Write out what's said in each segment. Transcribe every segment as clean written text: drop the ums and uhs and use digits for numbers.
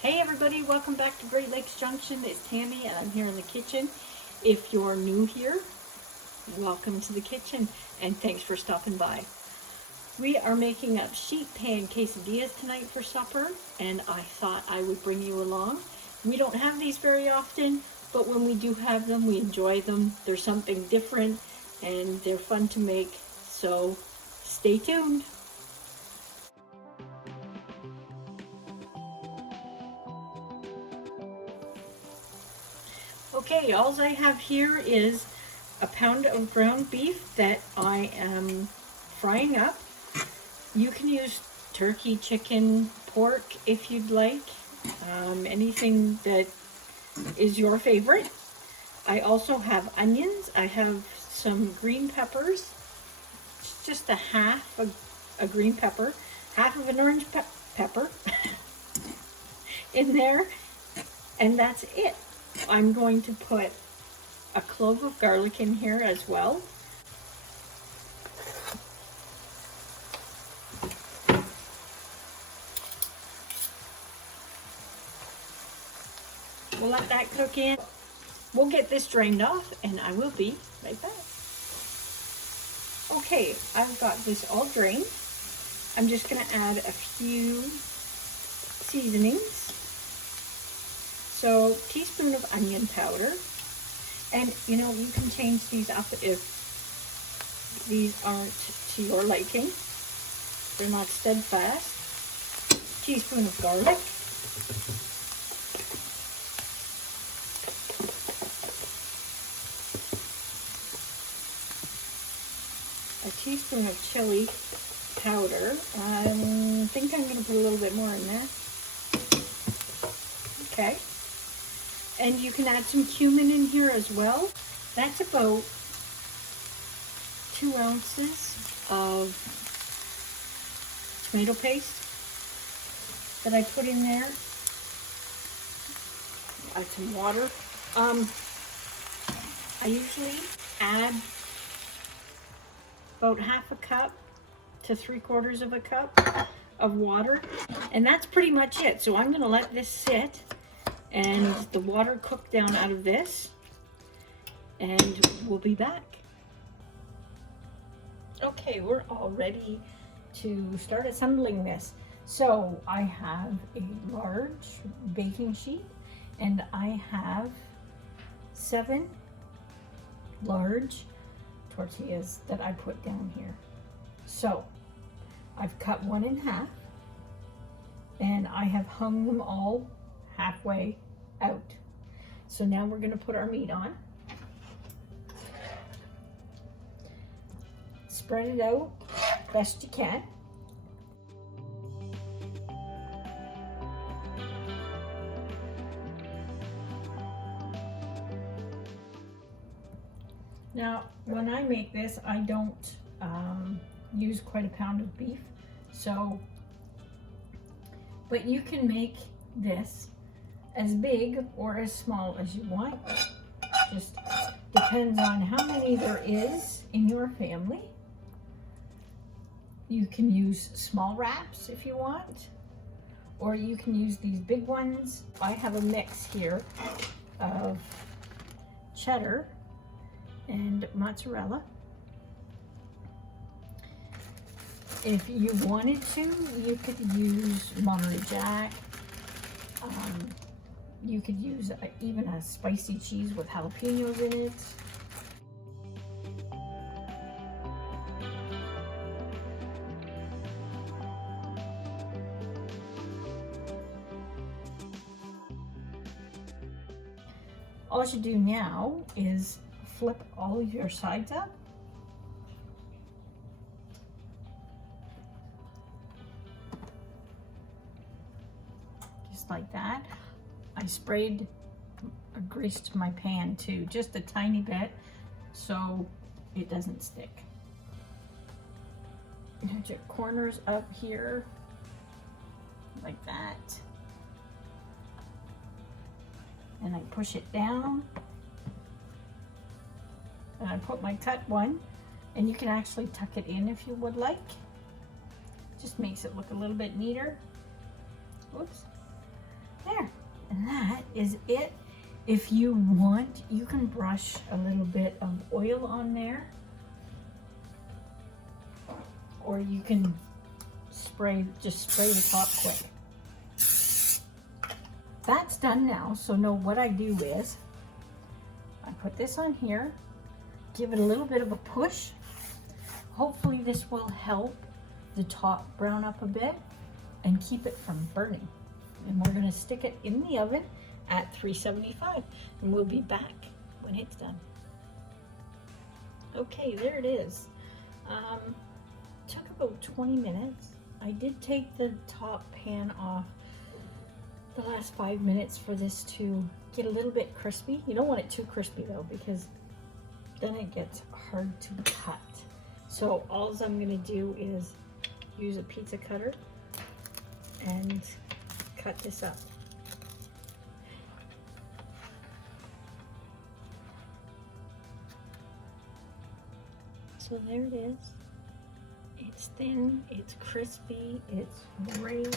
Hey everybody, welcome back to Great Lakes Junction. It's Tammy and I'm here in the kitchen. If you're new here, welcome to the kitchen and thanks for stopping by. We are making up Sheetpan Quesadillas tonight for supper and I thought I would bring you along. We don't have these very often, but when we do have them, we enjoy them. They're something different and they're fun to make, so stay tuned. Okay, all I have here is a pound of ground beef that I am frying up. You can use turkey, chicken, pork if you'd like, anything that is your favorite. I also have onions. I have some green peppers, just a half a green pepper, half of an orange pepper in there, and that's it. I'm going to put a clove of garlic in here as well. We'll let that cook in. We'll get this drained off and I will be right back. Okay, I've got this all drained. I'm just going to add a few seasonings. So, teaspoon of onion powder, and you know, you can change these up if these aren't to your liking. They're not steadfast. Teaspoon of garlic. A teaspoon of chili powder. I think I'm going to put a little bit more in there. Okay. And you can add some cumin in here as well. That's about 2 ounces of tomato paste that I put in there. Add some water. I usually add about half a cup to 3/4 of a cup of water, and that's pretty much it. So I'm going to let this sit and the water cook down out of this, and we'll be back. Okay, we're all ready to start assembling this. So I have a large baking sheet and I have 7 large tortillas that I put down here. So I've cut one in half and I have hung them all halfway out. So now we're going to put our meat on. Spread it out best you can. Now, when I make this, I don't use quite a pound of beef, so, but you can make this as big or as small as you want. Just depends on how many there is in your family. You can use small wraps if you want, or you can use these big ones. I have a mix here of cheddar and mozzarella. If you wanted to, you could use Monterey Jack. You could use even a spicy cheese with jalapenos in it. All you do now is flip all of your sides up. Just like that. I greased my pan too, just a tiny bit so it doesn't stick. You have your corners up here like that. And I push it down. And I put my cut one, and you can actually tuck it in if you would like. Just makes it look a little bit neater. Whoops. There. is it. If you want, you can brush a little bit of oil on there, or you can just spray the top quick. That's done now, so no, what I do is I put this on here, give it a little bit of a push. Hopefully this will help the top brown up a bit and keep it from burning. And we're gonna stick it in the oven at 375, and we'll be back when it's done. Okay, there it is. Took about 20 minutes. I did take the top pan off the last 5 minutes for this to get a little bit crispy. You don't want it too crispy though, because then it gets hard to cut. So all I'm gonna do is use a pizza cutter and cut this up. So there it is. It's thin, it's crispy, it's great.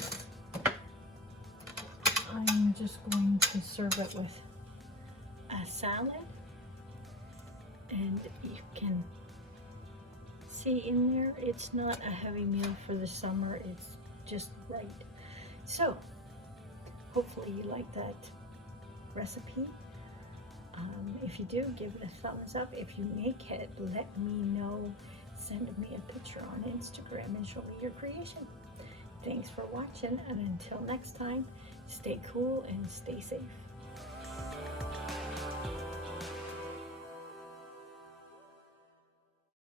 I'm just going to serve it with a salad, and you can see in there, it's not a heavy meal for the summer, it's just right. So hopefully you like that recipe. If you do, give it a thumbs up. If you make it, let me know. Send me a picture on Instagram and show me your creation. Thanks for watching, and until next time, stay cool and stay safe.